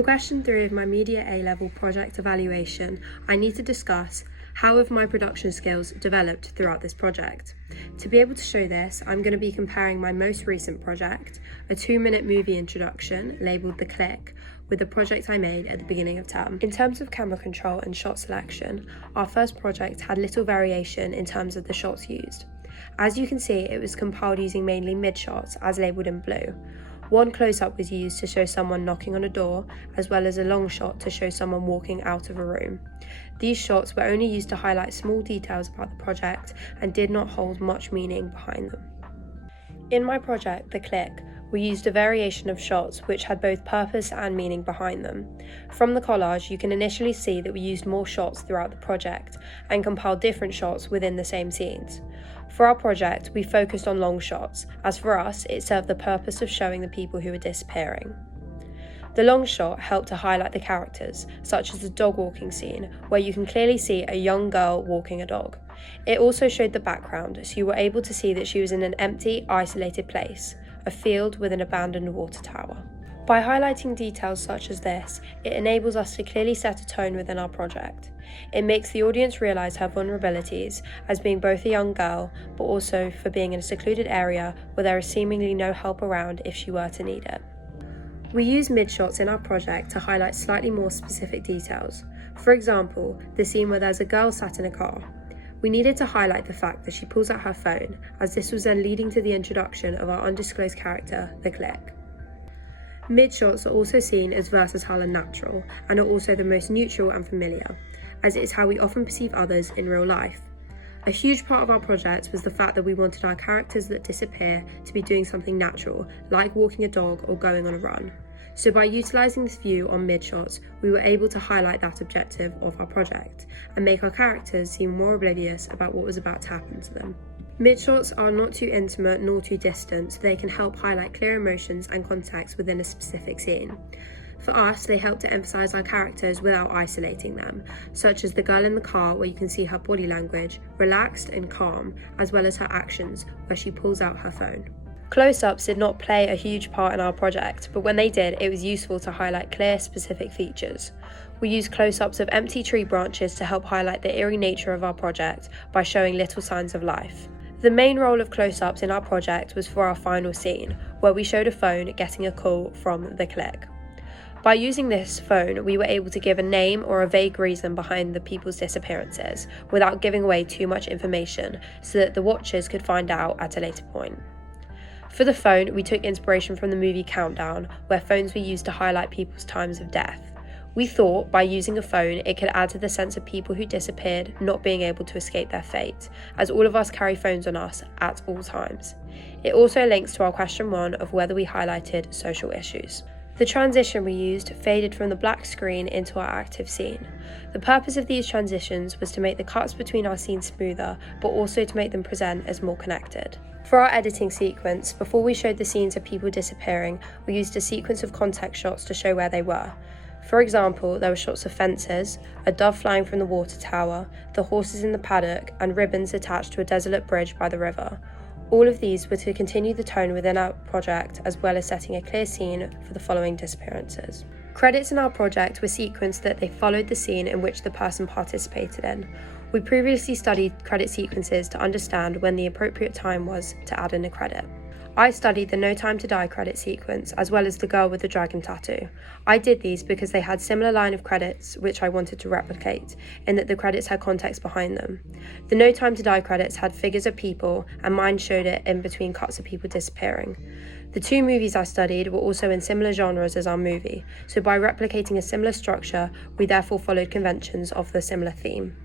For question 3 of my Media A-Level project evaluation, I need to discuss how have my production skills developed throughout this project. To be able to show this, I'm going to be comparing my most recent project, a 2-minute movie introduction labelled The Click, with the project I made at the beginning of term. In terms of camera control and shot selection, our first project had little variation in terms of the shots used. As you can see, it was compiled using mainly mid-shots as labelled in blue. One close-up was used to show someone knocking on a door, as well as a long shot to show someone walking out of a room. These shots were only used to highlight small details about the project and did not hold much meaning behind them. In my project, The Click, we used a variation of shots which had both purpose and meaning behind them. From the collage, you can initially see that we used more shots throughout the project and compiled different shots within the same scenes. For our project, we focused on long shots, as for us, it served the purpose of showing the people who were disappearing. The long shot helped to highlight the characters, such as the dog walking scene, where you can clearly see a young girl walking a dog. It also showed the background, so you were able to see that she was in an empty, isolated place, a field with an abandoned water tower. By highlighting details such as this, it enables us to clearly set a tone within our project. It makes the audience realise her vulnerabilities as being both a young girl, but also for being in a secluded area where there is seemingly no help around if she were to need it. We use mid-shots in our project to highlight slightly more specific details. For example, the scene where there's a girl sat in a car. We needed to highlight the fact that she pulls out her phone, as this was then leading to the introduction of our undisclosed character, The Click. Mid-shots are also seen as versatile and natural, and are also the most neutral and familiar, as it is how we often perceive others in real life. A huge part of our project was the fact that we wanted our characters that disappear to be doing something natural, like walking a dog or going on a run. So by utilising this view on mid-shots, we were able to highlight that objective of our project, and make our characters seem more oblivious about what was about to happen to them. Mid-shots are not too intimate nor too distant, so they can help highlight clear emotions and context within a specific scene. For us, they help to emphasise our characters without isolating them, such as the girl in the car where you can see her body language, relaxed and calm, as well as her actions where she pulls out her phone. Close-ups did not play a huge part in our project, but when they did, it was useful to highlight clear, specific features. We used close-ups of empty tree branches to help highlight the eerie nature of our project by showing little signs of life. The main role of close-ups in our project was for our final scene, where we showed a phone getting a call from The Click. By using this phone, we were able to give a name or a vague reason behind the people's disappearances, without giving away too much information, so that the watchers could find out at a later point. For the phone, we took inspiration from the movie Countdown, where phones were used to highlight people's times of death. We thought, by using a phone, it could add to the sense of people who disappeared not being able to escape their fate, as all of us carry phones on us at all times. It also links to our question 1 of whether we highlighted social issues. The transition we used faded from the black screen into our active scene. The purpose of these transitions was to make the cuts between our scenes smoother, but also to make them present as more connected. For our editing sequence, before we showed the scenes of people disappearing, we used a sequence of context shots to show where they were. For example, there were shots of fences, a dove flying from the water tower, the horses in the paddock, and ribbons attached to a desolate bridge by the river. All of these were to continue the tone within our project, as well as setting a clear scene for the following disappearances. Credits in our project were sequenced that they followed the scene in which the person participated in. We previously studied credit sequences to understand when the appropriate time was to add in a credit. I studied the No Time to Die credit sequence, as well as the girl with the dragon tattoo. I did these because they had similar line of credits which I wanted to replicate, in that the credits had context behind them. The No Time to Die credits had figures of people, and mine showed it in between cuts of people disappearing. The 2 movies I studied were also in similar genres as our movie, so by replicating a similar structure, we therefore followed conventions of the similar theme.